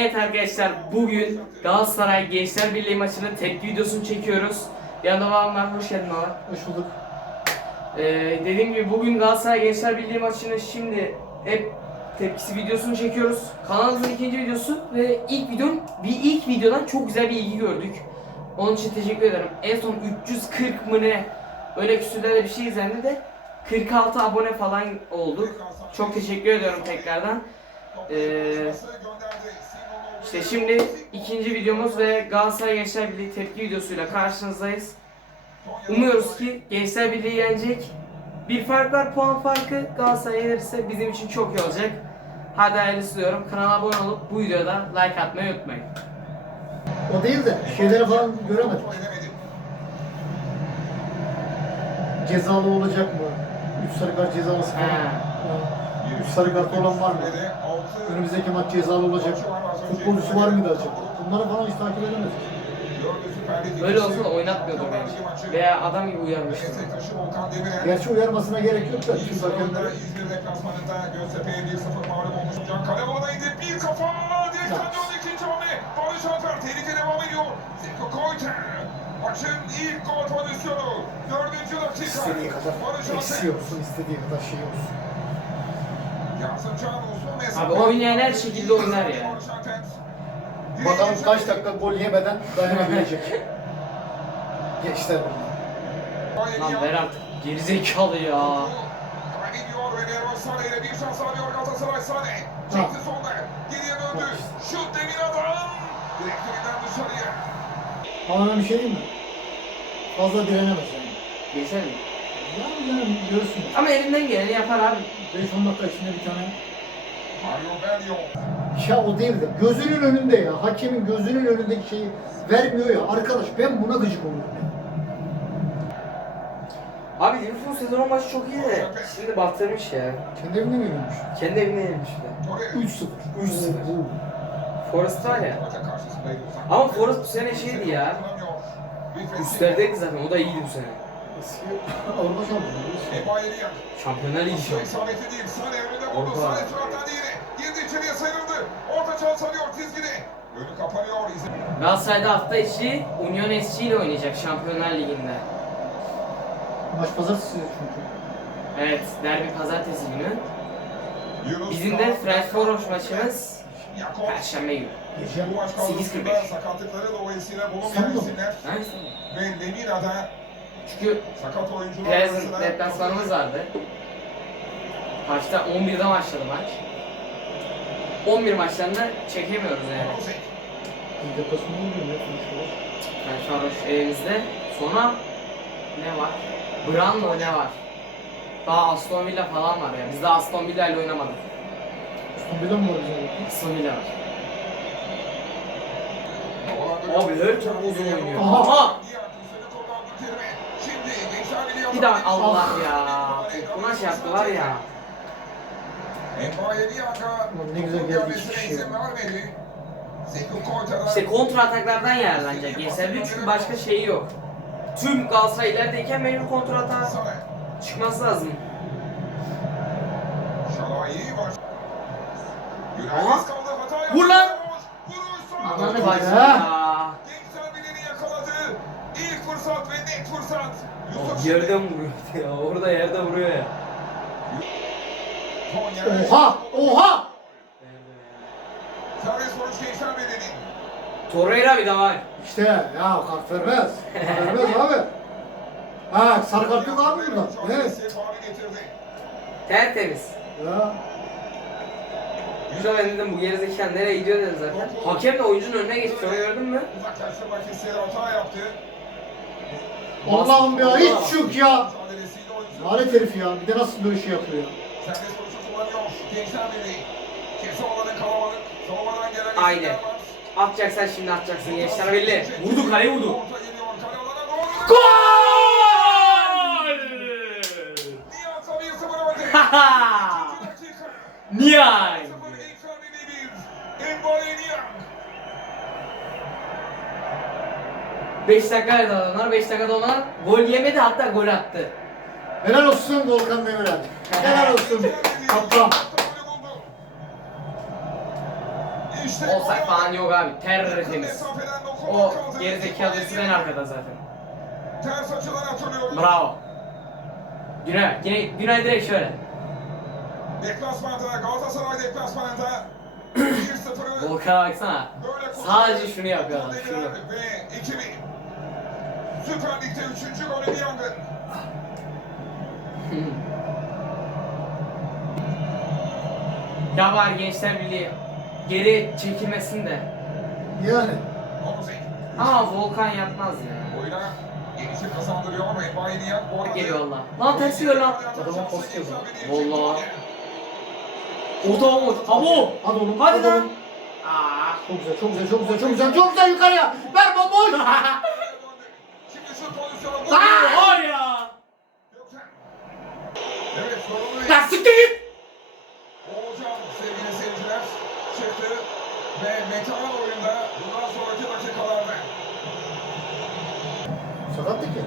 Evet arkadaşlar bugün Galatasaray Gençler Birliği maçının tepki videosunu çekiyoruz. Yanında babam var, hoş geldin baba. Hoş bulduk. Ee, dediğim gibi bugün Galatasaray Gençler Birliği maçını şimdi hep tepkisi videosunu çekiyoruz. Kanalımızın ikinci videosu ve ilk videom bir ilk videodan çok güzel bir ilgi gördük. Onun için teşekkür ederim. En son 340 mı ne öyle küsürlerde bir şey izlendi de 46 abone falan olduk. Çok teşekkür ediyorum tekrardan. Ee, işte şimdi ikinci videomuz ve Galatasaray Gençler Birliği tepki videosuyla karşınızdayız. Umuyoruz ki Gençler Birliği yenecek. Bir fark var puan farkı. Galatasaray yenirse bizim için çok iyi olacak. Hadi hayırlısı diyorum. Kanala abone olup bu videoda like atmayı unutmayın. O değil de şeyleri falan göremedim. Cezalı olacak mı? Üç sarı kart cezalısı falan. Ha. Üç sarı kart olan var mı? Önümüzdeki maç cezalı olacak. Futbolcusu var mıydı acaba? Bunları falan hiç takip edemedik. Böyle olsa da oynatmıyordur bence. Veya adam gibi uyarmıştır. Gerçi uyarmasına gerek yok da Türk hakemleri İzmir deplasmanında Göztepe'ye 1-0 mağlup olmuş olacak. Kale baladaydı. Bir kafa. Direkten döndü ikinci hamle. Barış Alper tehlike devam ediyor. Zeko Koyte. Maçın ilk gol pozisyonu. Dördüncü dakika. istediği kadar Barış eksi Alper. olsun, istediği kadar şey olsun. Abi oynayan her şekilde oynar ya. Bakalım kaç dakika gol yemeden dayanabilecek. Gençler bunlar. Lan ver artık. Gerizekalı ya. Çekti sonda. Geriye döndü. Şut demir adam. Direktöründen dışarıya. Ama bir şey mi? Fazla direnemez yani. Geçer mi? Yani, yani görürsün. Ama elinden geleni yapar abi. 5-10 dakika içinde bir tane. Ya o değil de gözünün önünde ya. Hakemin gözünün önündeki şeyi vermiyor ya. Arkadaş ben buna gıcık olurum ya. Abi Liverpool sezon maçı çok iyi de şimdi batırmış ya. Kendi evinde mi yenilmiş? Kendi evine yenilmiş de. 3-0. 3-0. Oo. Forest var ya. Ama Forest bu sene şeydi ya. Üstlerdeydi zaten o da iyiydi bu sene. Eski Avrupa şampiyonu. Ebayeliyan. Şampiyonlar Ligi Şey şampiyonu. isabeti değil. Sane önünde vurdu. Orta. Sane surattan değil. Girdi içeriye sıyrıldı. Orta çal sanıyor çizgide. Önü kapanıyor. İzin. Galatasaray'da hafta içi Union SC ile oynayacak Şampiyonlar Ligi'nde. Maç pazartesi çünkü. Evet, derbi pazartesi günü. Yunus Bizim de Ferencvaros maçımız. Perşembe günü. Gece Bu maç 8.45. kadrosunda sakatlıkları dolayısıyla bulunmayan isimler ve Lemina'da Çünkü sakat oyuncular Pleasant deplasmanımız vardı. Kaçta? 11'de başladı maç. 11 maçlarını çekemiyoruz yani. Rozek. bir deplasmanı oluyor ya konuşuyorlar. Ferencvaros evimizde. Sonra ne var? Branlo ne var? Daha Aston Villa falan var ya. Biz de Aston Villa ile oynamadık. Son bir mi var bizim orada? Aston Villa var. Abi her çok uzun oynuyor. Aha. Aha! Bir daha. Allah ya. Bu maç yaptılar ya. Ne güzel geldi iki kişi. Zeko Koyta'da İşte kontra ataklardan yararlanacak Birliği çünkü başka şeyi yok. Tüm Galatasaray ilerideyken mecbur kontra atağa çıkması lazım. Aha. Vur lan! Ananı Bak bacını ya. Yerden vuruyor ya. Orada yerde vuruyor ya. Oha! Oha! Torreira bir de var. İşte ya kart vermez. Kart vermez abi. Ha sarı kart yok abi burada. Getirdi. Tertemiz. Ya. Güzel ben dedim bu gerizekalı nereye gidiyor dedim zaten. Hakem de oyuncunun önüne geçmiş onu gördün mü? Uzaklaştırmak istedi hata yaptı. Allah'ım ya hiç yok ya. Lanet herif ya. Bir de nasıl böyle şey yapıyor ya. Serbest vuruşu kullanıyor. Gençler Birliği. Kese olanı kalabalık. Savunmadan gelen Haydi. isimler var. Atacaksan şimdi atacaksın gençler belli. Vurdu kaleye vurdu. Orta geliyor. Kale alana doğru. Gol! Nihat'a 1-0 önde. Haha! İkinci dakika. Nihai! 1-0 Gençler Birliği 1. Embale Nihat. 5 dakikaydı adamlar 5 dakikada olmadan gol yemedi hatta gol attı. Helal olsun Volkan Demirel. Helal olsun. Kaptan. Gol. falan yok abi. Tertemiz. O gerizekalı üstü en arkada zaten. Ters. Bravo. Günay, yine Günay direkt şöyle. Deplasmanda Galatasaray deplasmanında 1-0'ı Volkan'a baksana. Sadece şunu yapıyor adam, Demirel şunu. Ve 2000. Süper Lig'de 3. golü bir yangın. ya var Gençler Birliği geri çekilmesin de. Yani. Ama Volkan yapmaz ya. Oyuna gelişim kazandırıyor. Refahi Nihat bu arada- Geliyor valla. Lan tersi gör lan. Adama pas yapıyor. Vallahi. Orta olmuş. Abo. Hadi oğlum. Hadi lan. oğlum. Aa. Çok güzel, çok güzel, çok güzel, çok güzel, çok güzel yukarıya. Ver bomboş. Var ya. Evet Ya siktir git. Oğulcan sevgili seyirciler çıktı ve Metehan oyunda bundan sonraki dakikalarda. Sakatlık ya.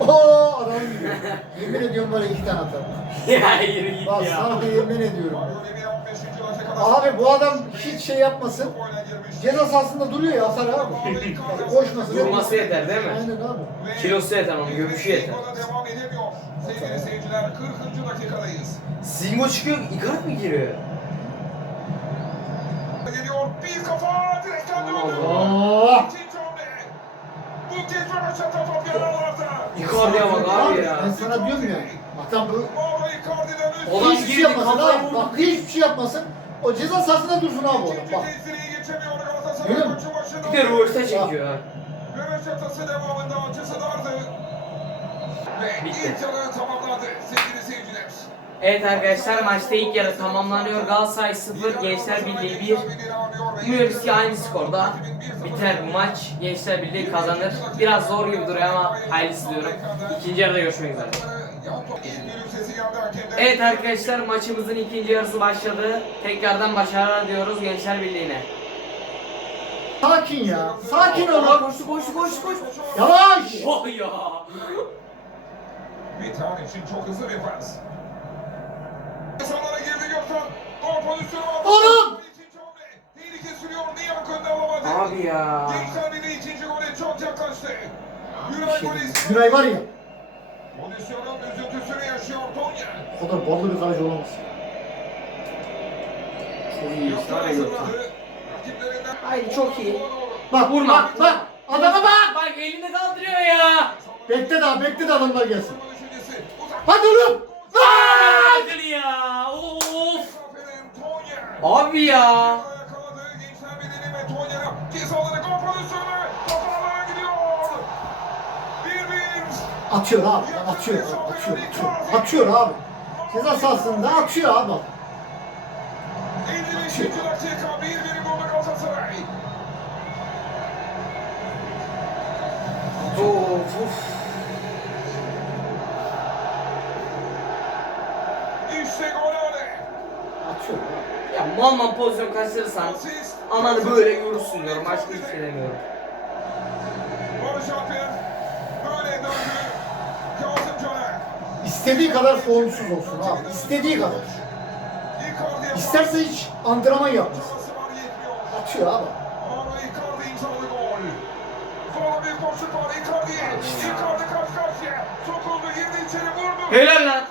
Oo adam yemin ediyorum ya iki tane atar. Ya yürü git Bak ya. sana yemin ediyorum. Mario Lemina 15. dakikada. Abi bu adam hiç şey yapmasın. Ceza sahasında duruyor ya atar abi. Yani koşmasın. Durması yeter değil mi? Aynen abi. Kilosu yeter onun, göbüşü yeter. Devam edemiyor. Sevgili seyirciler 40. dakikadayız. Zingo çıkıyor, Icardi mi giriyor? Geliyor bir kafa direkten döndü. İkinci hamle. Bu kez Fenerbahçe kafa yanarlarda. Icardi'ye bak abi ya. Ben sana diyorum ya. Bu Mauro Icardi'den üst. Olan hiçbir şey girdi, yapmasın abi. Bak hiçbir şey yapmasın. O ceza sahasında dursun abi o adam. İkinci Bak. Görüyor başında. Bir de Royce'a çekiyor ha. Mehmet Çatası devamında açısı dardı. Ve Bitti. ilk yarı tamamlandı sevgili seyirciler. Evet arkadaşlar maçta ilk yarı tamamlanıyor. Galatasaray 0, Gençler Birliği 1. Umuyoruz ki aynı skorda biter bu maç. Gençler Birliği kazanır. Biraz zor gibi duruyor ama hayırlısı diyorum. İkinci yarıda görüşmek üzere. Evet arkadaşlar maçımızın ikinci yarısı başladı. Tekrardan başarılar diyoruz Gençler Birliği'ne. Sakin ya. Sakin ol. Koştu koştu koştu koştu. Yavaş. Oh ya. Metehan için çok hızlı bir pas. İnsanlara girdi Gökhan. Gol pozisyonu var. Oğlum! Tehlike sürüyor. Niye önde alamadı? Abi ya. Gençler Birliği ikinci gole çok yaklaştı. Güray golü istiyor. Güray var ya. Pozisyonun üzüntüsünü yaşıyor Tonya. O kadar ballı bir kaleci olamaz. Çok iyi Gökhan. Rakiplerinden Hayır, çok iyi. Bak Vurma. bak bak. Adama bak. Bak elini kaldırıyor ya. Bekle daha bekle de adamlar gelsin. Hadi oğlum. Hayır ya. Of. Abi ya. Yakaladı Gençler Birliği ve Tonya'nın cezaları gol pozisyonu. Kafalara gidiyor. 1-1. Atıyor abi. Atıyor. Atıyor. Atıyor. Atıyor abi. Ceza sahasında atıyor abi. 55. dakika 1-1 buldu Galatasaray. Of of. Abi. Ya mal mal pozisyon kaçırırsan amanı böyle yürürsün diyorum. Başka hiçbir şey demiyorum. İstediği kadar formsuz olsun abi. İstediği kadar. İsterse hiç antrenman yapmasın. Atıyor abi. Ama Icardi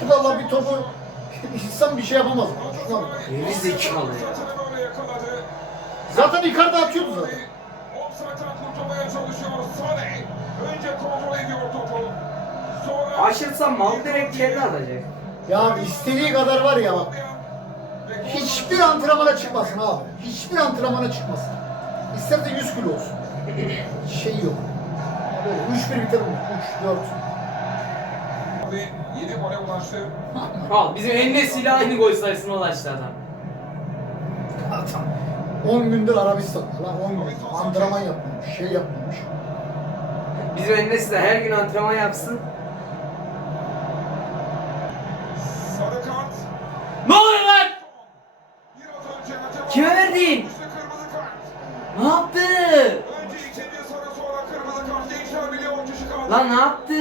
Şurada Allah bir topu insan bir şey yapamaz. Şuna bak. Geri zekalı ya. Zaten Icardi atıyordu zaten. Offside'dan kurtulmaya çalışıyor Sane. Önce kontrol ediyor topu. Sonra Aşırtsam mal direkt kelle atacak. Ya istediği kadar var ya bak. Hiçbir antrenmana çıkmasın abi. Hiçbir antrenmana çıkmasın. İster de 100 kilo olsun. Şey yok. Böyle 3-1 biter mi? 3-4. Ve 7 gole ulaştı. Al bizim en nesiyle aynı gol sayısına ulaştı adam. Adam 10 gündür Arabistan'da lan 10 gün. Antrenman yapmamış, şey yapmamış. Bizim Enes de her gün antrenman yapsın. Sarı kart. Ne oluyor lan? Biraz önce acaba... Kime verdin? İşte kırmızı kart. Ne yaptı? Önce ikinci sarı sonra kırmızı kart. Birliği 10 kişi kaldı. Lan ne yaptı?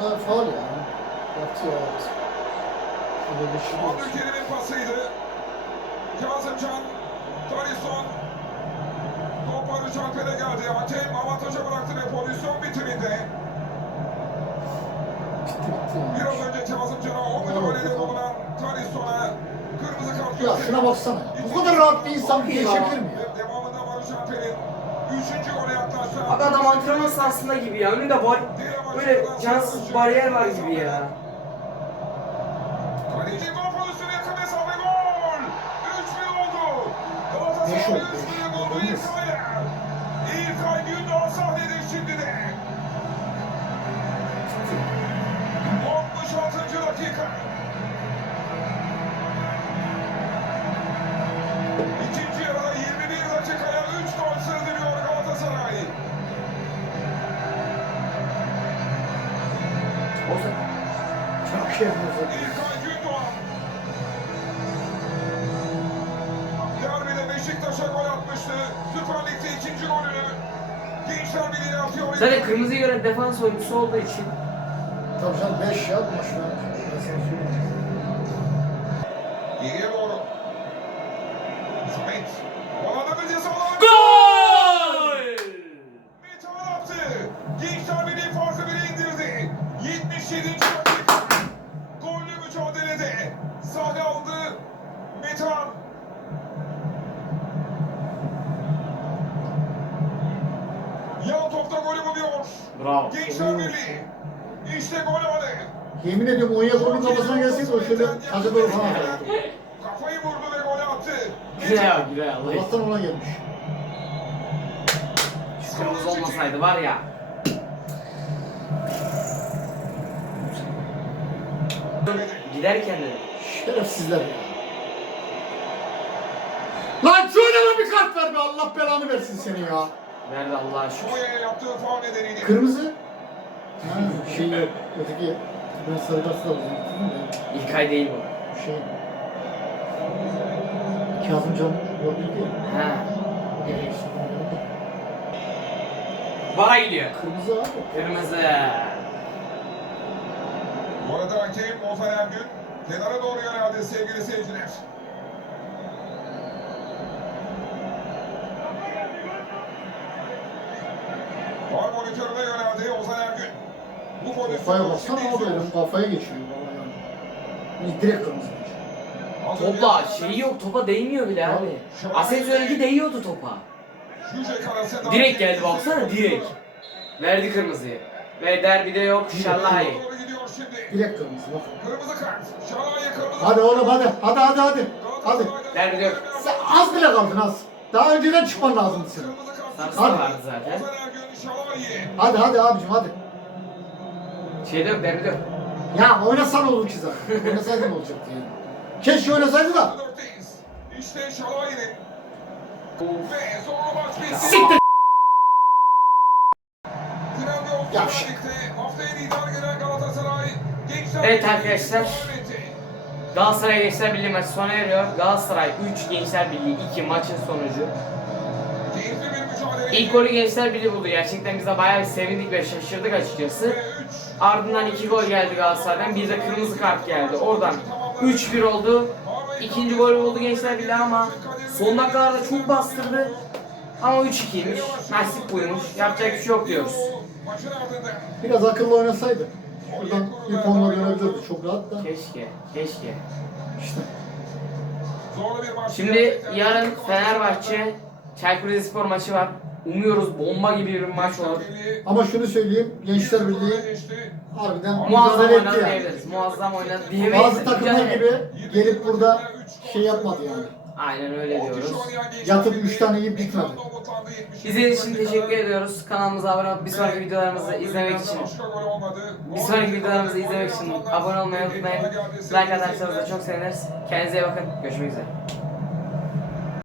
Burada faul ya. Yaptı ya. Şey. Abdülkerim'in pasıydı. Kazımcan, Tarisson. Top Barış Alper'e geldi. Hakem avantaja bıraktı ve pozisyon bitiminde. Biraz önce Kazımcan'a o müdahalede bulunan Tarisson'a kırmızı kart Ya şuna baksana. Bu kadar rahat bir insan geçebilir mi devamında Barış Alper'in 3. gole yaklaştı. Abi adam antrenman sahasında gibi ya. Önünde bar böyle cansız bariyer var gibi ya. Kaleci gol pozisyonu yakın mesafe gol. 3-1 oldu. Galatasaray Beş oldu, 3-1'e beş. buldu Olmaz. İlkay'la. İlkay Gündoğan sahnede şimdi de. 66. dakika. İkinci şey yapmaz. İlkay Gündoğan. Derbide Beşiktaş'a gol atmıştı. Süper ikinci golünü zaten kırmızı gören defans oyuncusu olduğu için Tabii canım 5 ya maç ben. Ben sana söyleyeyim. Şöyle taca doğru falan atardı. Kafayı vurdu ve golü attı. Güzel güzel Allah. Allah'tan ona gelmiş. Şu kırmızı olmasaydı var ya. Giderken de. Şerefsizler ya. Lan şöyle bir kart ver be Allah belanı versin seni ya. Nerede Allah'a şükür. Yaptığı faul nedeniyle. Kırmızı. Ha şey yok. Öteki ben sarı kart da. İlkay değil bu. Şey. Kazımcan yok değil. Ha. Bara gidiyor. Kırmızı abi. Kırmızı. Bu arada hakem Ozan Ergün kenara doğru yöneldi sevgili seyirciler. Var Ergün. Bu Kafaya baksana abi benim kafaya geçiyor valla yani. Direkt kırmızı geçiyor. Topla şeyi yok topa değmiyor bile abi. Şöyle- Asensio'nunki değiyordu topa. Arasında- Direkt geldi baksana direkt. Verdi kırmızıyı. Ve derbide yok şimdi. Direkt kırmızı bak. Kırmızı kart. Şalay kırmızı Hadi oğlum hadi. Hadi hadi hadi. Hadi. Derbide yok. Sen az bile kaldın az. Daha önceden çıkman lazımdı senin. Sarısı Hadi. da vardı zaten. Hadi hadi abicim hadi. Şeyde derbide. Ya oynasan olur ki zaten. Oynasaydın olacaktı yani. Keşke oynasaydı da. İşte Şalay'ın. Ve sonra maç bitti. Siktir. Trendyol Ya Süper şu- Lig'de haftaya lider gelen Galatasaray. Gençler Evet arkadaşlar. Galatasaray Gençler Birliği maçı sona eriyor. Galatasaray 3, Gençler Birliği 2 maçın sonucu. İlk golü Gençler Birliği buldu. Gerçekten biz de bayağı bir sevindik ve şaşırdık açıkçası. Ardından 2 gol geldi Galatasaray'dan. Bir de kırmızı kart geldi. Oradan 3-1 oldu. İkinci golü buldu Gençler Birliği ama son dakikalarda çok bastırdı. Ama 3-2'ymiş. Nasip buymuş. Yapacak bir şey yok diyoruz. Biraz akıllı oynasaydı. Şuradan bir puanla dönebilirdi. Çok rahat da. Keşke, keşke. İşte. Şimdi yarın Fenerbahçe Çaykur Rizespor maçı var. Umuyoruz bomba gibi bir maç olur. Ama şunu söyleyeyim. Gençler Birliği harbiden Muazzam mücadele etti oynadı yani. diyebiliriz. Muazzam oynadı diyemeyiz. Bazı takımlar Mücadele- gibi gelip burada şey yapmadı yani. Aynen öyle diyoruz. Yatıp üç tane yiyip gitmedi. İzlediğiniz için teşekkür ediyoruz. Kanalımıza abone olup bir sonraki videolarımızı izlemek için bir sonraki videolarımızı izlemek için abone olmayı unutmayın. Like atarsanız da çok seviniriz. Kendinize iyi bakın. Görüşmek üzere.